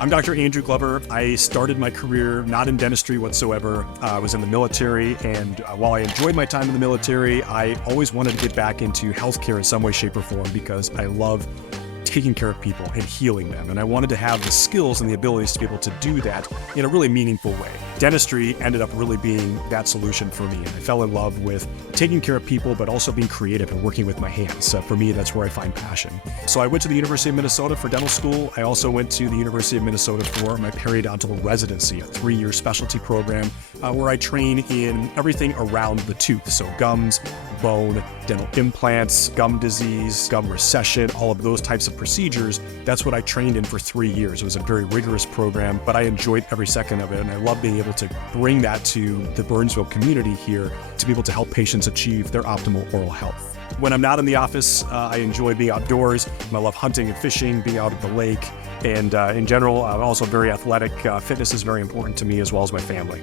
I'm Dr. Andrew Glover. I started my career not in dentistry whatsoever. I was in the military, and while I enjoyed my time in the military, I always wanted to get back into healthcare in some way, shape, or form because I love taking care of people and healing them. And I wanted to have the skills and the abilities to be able to do that in a really meaningful way. Dentistry ended up really being that solution for me. And I fell in love with taking care of people, but also being creative and working with my hands. For me, that's where I find passion. So I went to the University of Minnesota for dental school. I also went to the University of Minnesota for my periodontal residency, a 3-year specialty program where I train in everything around the tooth. So gums, bone, dental implants, gum disease, gum recession, all of those types of procedures. That's what I trained in for 3 years. It was a very rigorous program, but I enjoyed every second of it. And I love being able to bring that to the Burnsville community here to be able to help patients achieve their optimal oral health. When I'm not in the office, I enjoy being outdoors. I love hunting and fishing, being out at the lake. And in general, I'm also very athletic. Fitness is very important to me as well as my family.